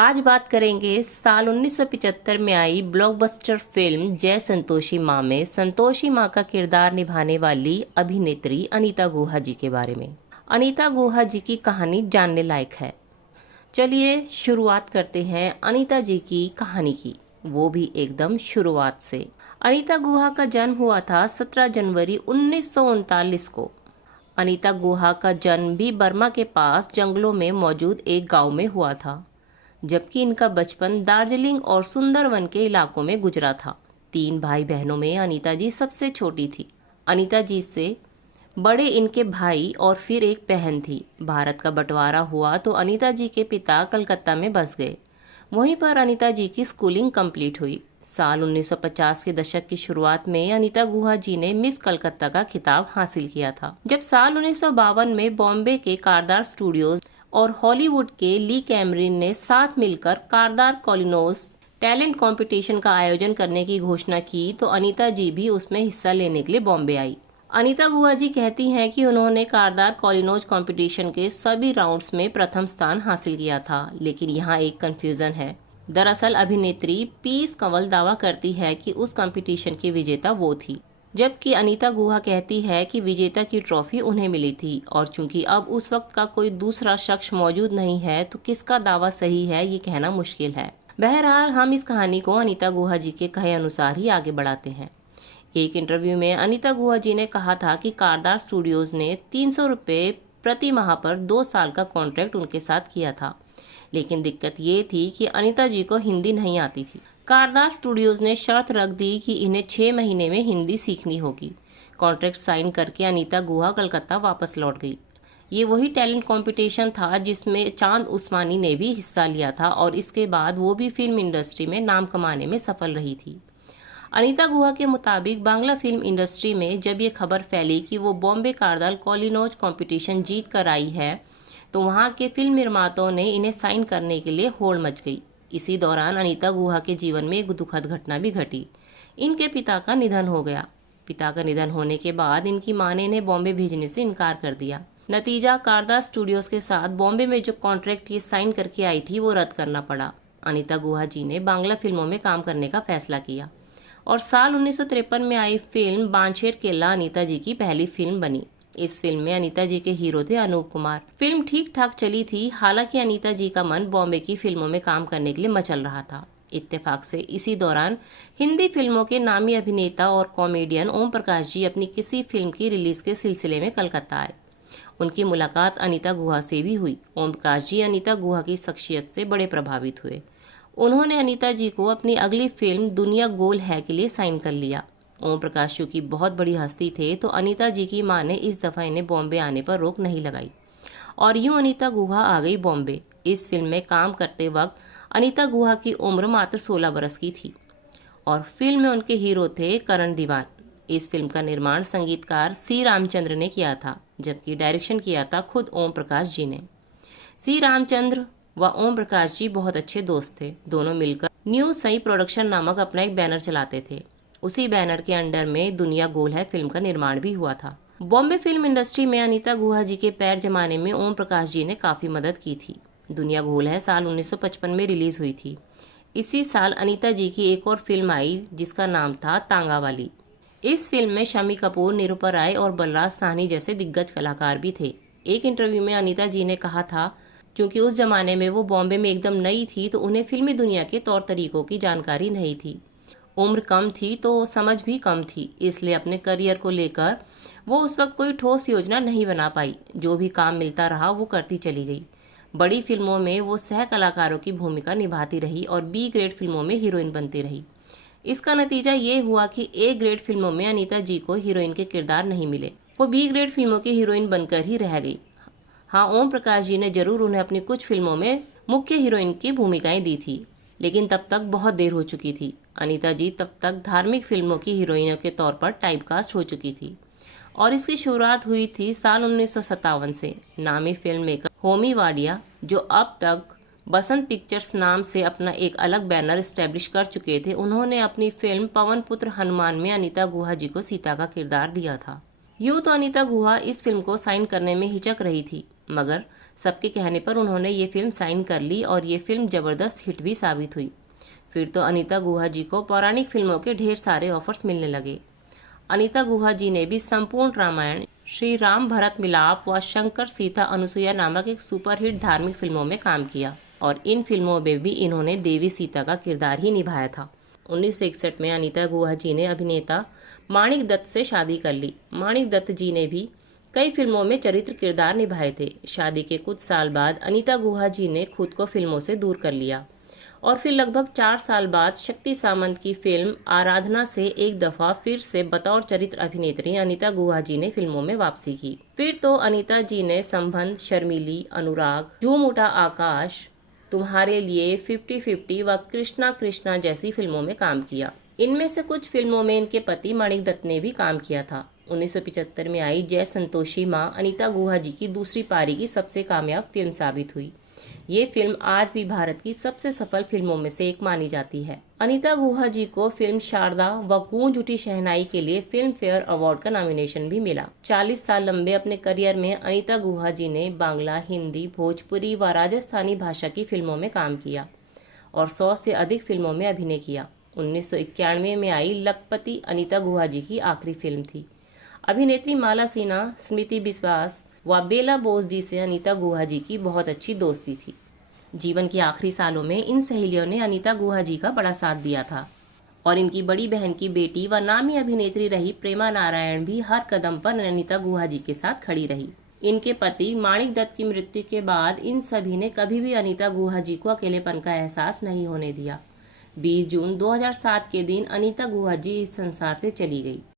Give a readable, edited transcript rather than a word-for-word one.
आज बात करेंगे साल 1975 में आई ब्लॉकबस्टर फिल्म जय संतोषी माँ में संतोषी माँ का किरदार निभाने वाली अभिनेत्री अनीता गुहा जी के बारे में। अनीता गुहा जी की कहानी जानने लायक है। चलिए शुरुआत करते हैं अनीता जी की कहानी की, वो भी एकदम शुरुआत से। अनीता गुहा का जन्म हुआ था 17 जनवरी 1939 को। अनीता गुहा का जन्म भी बर्मा के पास जंगलों में मौजूद एक गांव में हुआ था, जबकि इनका बचपन दार्जिलिंग और सुंदरवन के इलाकों में गुजरा था। 3 भाई बहनों में अनीता जी सबसे छोटी थी। अनीता जी से बड़े इनके भाई और फिर एक बहन थी। भारत का बंटवारा हुआ तो अनीता जी के पिता कलकत्ता में बस गए। वहीं पर अनीता जी की स्कूलिंग कंप्लीट हुई। साल 1950 के दशक की शुरुआत में अनीता गुहा जी ने मिस कलकत्ता का खिताब हासिल किया था। जब साल 1952 में बॉम्बे के कारदार स्टूडियोज और हॉलीवुड के ली कैमरिन ने साथ मिलकर कारदार कॉलिनोस टैलेंट कंपटीशन का आयोजन करने की घोषणा की तो अनीता जी भी उसमें हिस्सा लेने के लिए बॉम्बे आई। अनीता गुहा जी कहती हैं कि उन्होंने कारदार कॉलिनोज कंपटीशन के सभी राउंड्स में प्रथम स्थान हासिल किया था, लेकिन यहाँ एक कंफ्यूजन है। दरअसल अभिनेत्री पीस कंवल दावा करती है कि उस कंपटीशन की विजेता वो थी, जबकि अनीता गुहा कहती है कि विजेता की ट्रॉफी उन्हें मिली थी। और चूंकि अब उस वक्त का कोई दूसरा शख्स मौजूद नहीं है तो किसका दावा सही है ये कहना मुश्किल है। बहरहाल हम इस कहानी को अनीता गुहा जी के कहे अनुसार ही आगे बढ़ाते हैं। एक इंटरव्यू में अनीता गुहा जी ने कहा था कि कारदार स्टूडियोज ने 300 रुपये प्रति माह पर 2 साल का कॉन्ट्रैक्ट उनके साथ किया था, लेकिन दिक्कत ये थी कि अनीता जी को हिंदी नहीं आती थी। कारदार स्टूडियोज ने शर्त रख दी कि इन्हें 6 महीने में हिंदी सीखनी होगी। कॉन्ट्रैक्ट साइन करके अनीता गुहा कलकत्ता वापस लौट गई। ये वही टैलेंट कंपटीशन था जिसमें चांद उस्मानी ने भी हिस्सा लिया था और इसके बाद वो भी फिल्म इंडस्ट्री में नाम कमाने में सफल रही थी। अनीता गुहा के मुताबिक बांग्ला फिल्म इंडस्ट्री में जब ये खबर फैली कि वो बॉम्बे कारदार कॉलिनोज कंपटीशन जीत कर आई है तो वहाँ के फिल्म निर्माताओं ने इन्हें साइन करने के लिए होड़ मच गई। इसी दौरान अनीता गुहा के जीवन में एक दुखद घटना भी घटी। इनके पिता का निधन हो गया। पिता का निधन होने के बाद इनकी मां ने इन्हें बॉम्बे भेजने से इनकार कर दिया। नतीजा कारदार स्टूडियोज के साथ बॉम्बे में जो कॉन्ट्रैक्ट ये साइन करके आई थी वो रद्द करना पड़ा। अनीता गुहा जी ने बांग्ला फिल्मों में काम करने का फैसला किया और साल 1953 में आई फिल्म बांछेर केला अनीता जी की पहली फिल्म बनी। इस फिल्म में अनीता जी के हीरो थे अनूप कुमार। फिल्म ठीक ठाक चली थी, हालांकि अनीता जी का मन बॉम्बे की फिल्मों में काम करने के लिए मचल रहा था। इत्तेफाक से इसी दौरान हिंदी फिल्मों के नामी अभिनेता और कॉमेडियन ओम प्रकाश जी अपनी किसी फिल्म की रिलीज के सिलसिले में कलकत्ता आए। उनकी मुलाकात अनीता गुहा से भी हुई। ओम प्रकाश जी अनीता गुहा की शख्सियत से बड़े प्रभावित हुए। उन्होंने अनीता जी को अपनी अगली फिल्म दुनिया गोल है के लिए साइन कर लिया। ओम प्रकाश चूंकि बहुत बड़ी हस्ती थे तो अनीता जी की मां ने इस दफा इन्हें बॉम्बे आने पर रोक नहीं लगाई और यूं अनीता गुहा आ गई बॉम्बे। इस फिल्म में काम करते वक्त अनीता गुहा की उम्र मात्र 16 बरस की थी और फिल्म में उनके हीरो थे करण दीवान। इस फिल्म का निर्माण संगीतकार सी रामचंद्र ने किया था, जबकि डायरेक्शन किया था खुद ओम प्रकाश जी ने। सी रामचंद्र व ओम प्रकाश जी बहुत अच्छे दोस्त थे। दोनों मिलकर न्यू सई प्रोडक्शन नामक अपना एक बैनर चलाते थे। उसी बैनर के अंडर में दुनिया गोल है फिल्म का निर्माण भी हुआ था। बॉम्बे फिल्म इंडस्ट्री में अनीता गुहा जी के पैर जमाने में ओम प्रकाश जी ने काफी मदद की थी। दुनिया गोल है साल 1955 में रिलीज हुई थी। इसी साल अनीता जी की एक और फिल्म आई जिसका नाम था तांगा वाली। इस फिल्म में शम्मी कपूर, निरूपा राय और बलराज साहनी जैसे दिग्गज कलाकार भी थे। एक इंटरव्यू में अनीता जी ने कहा था क्योंकि उस जमाने में वो बॉम्बे में एकदम नई थी तो उन्हें फिल्मी दुनिया के तौर तरीकों की जानकारी नहीं थी। उम्र कम थी तो समझ भी कम थी, इसलिए अपने करियर को लेकर वो उस वक्त कोई ठोस योजना नहीं बना पाई। जो भी काम मिलता रहा वो करती चली गई। बड़ी फिल्मों में वो सह कलाकारों की भूमिका निभाती रही और बी ग्रेड फिल्मों में हीरोइन बनती रही। इसका नतीजा ये हुआ कि ए ग्रेड फिल्मों में अनीता जी को हीरोइन के किरदार नहीं मिले। वो बी ग्रेड फिल्मों की हीरोइन बनकर ही रह गई। हाँ, ओम प्रकाश जी ने जरूर उन्हें अपनी कुछ फिल्मों में मुख्य हीरोइन की भूमिकाएं दी थी, लेकिन तब तक बहुत देर हो चुकी थी। अनीता जी तब तक धार्मिक फिल्मों की हीरोइनों के तौर पर टाइपकास्ट हो चुकी थी और इसकी शुरुआत हुई थी साल 1957 से। नामी फिल्म मेकर होमी वाडिया, जो अब तक बसंत पिक्चर्स नाम से अपना एक अलग बैनर स्टैब्लिश कर चुके थे, उन्होंने अपनी फिल्म पवन पुत्र हनुमान में अनीता गुहा जी को सीता का किरदार दिया था। यूँ तो अनीता गुहा इस फिल्म को साइन करने में हिचक रही थी, मगर सबके कहने पर उन्होंने ये फिल्म साइन कर ली और ये फिल्म ज़बरदस्त हिट भी साबित हुई। फिर तो अनीता गुहा जी को पौराणिक फिल्मों के ढेर सारे ऑफर्स मिलने लगे। अनीता गुहा जी ने भी संपूर्ण रामायण, श्री राम भरत मिलाप व शंकर सीता अनुसुईया नामक एक सुपरहिट धार्मिक फिल्मों में काम किया और इन फिल्मों में भी इन्होंने देवी सीता का किरदार ही निभाया था। 1961 में अनीता गुहा जी ने अभिनेता माणिक दत्त से शादी कर ली। माणिक दत्त जी ने भी कई फिल्मों में चरित्र किरदार निभाए थे। शादी के कुछ साल बाद अनीता गुहा जी ने खुद को फिल्मों से दूर कर लिया और फिर लगभग 4 साल बाद शक्ति सामंत की फिल्म आराधना से एक दफा फिर से बतौर चरित्र अभिनेत्री अनीता गुहा जी ने फिल्मों में वापसी की। फिर तो अनीता जी ने संबंध, शर्मीली, अनुराग, झूम उठा आकाश, तुम्हारे लिए, 50-50 व कृष्णा कृष्णा जैसी फिल्मों में काम किया। इनमें से कुछ फिल्मों में इनके पति माणिक दत्त ने भी काम किया था। 1975 में आई जय संतोषी माँ अनीता गुहा जी की दूसरी पारी की सबसे कामयाब फिल्म साबित हुई। ये फिल्म आज भी भारत की सबसे सफल फिल्मों में से एक मानी जाती है। अनीता गुहा जी को फिल्म शारदा व गूंज उठी शहनाई के लिए फिल्म फेयर अवार्ड का नॉमिनेशन भी मिला। 40 साल लंबे अपने करियर में अनीता गुहा जी ने बांग्ला, हिंदी, भोजपुरी व राजस्थानी भाषा की फिल्मों में काम किया और 100 से अधिक फिल्मों में अभिनय किया। 1991 में आई लखपति अनीता गुहा जी की आखिरी फिल्म थी। अभिनेत्री माला सिन्हा, स्मृति बिस्वास व बेला बोस जी से अनीता गुहा जी की बहुत अच्छी दोस्ती थी। जीवन के आखिरी सालों में इन सहेलियों ने अनीता गुहा जी का बड़ा साथ दिया था और इनकी बड़ी बहन की बेटी व नामी अभिनेत्री रही प्रेमा नारायण भी हर कदम पर अनीता गुहा जी के साथ खड़ी रही। इनके पति माणिक दत्त की मृत्यु के बाद इन सभी ने कभी भी अनीता गुहा जी को अकेलेपन का एहसास नहीं होने दिया। 20 जून 2007 के दिन अनीता गुहा जी इस संसार से चली गई।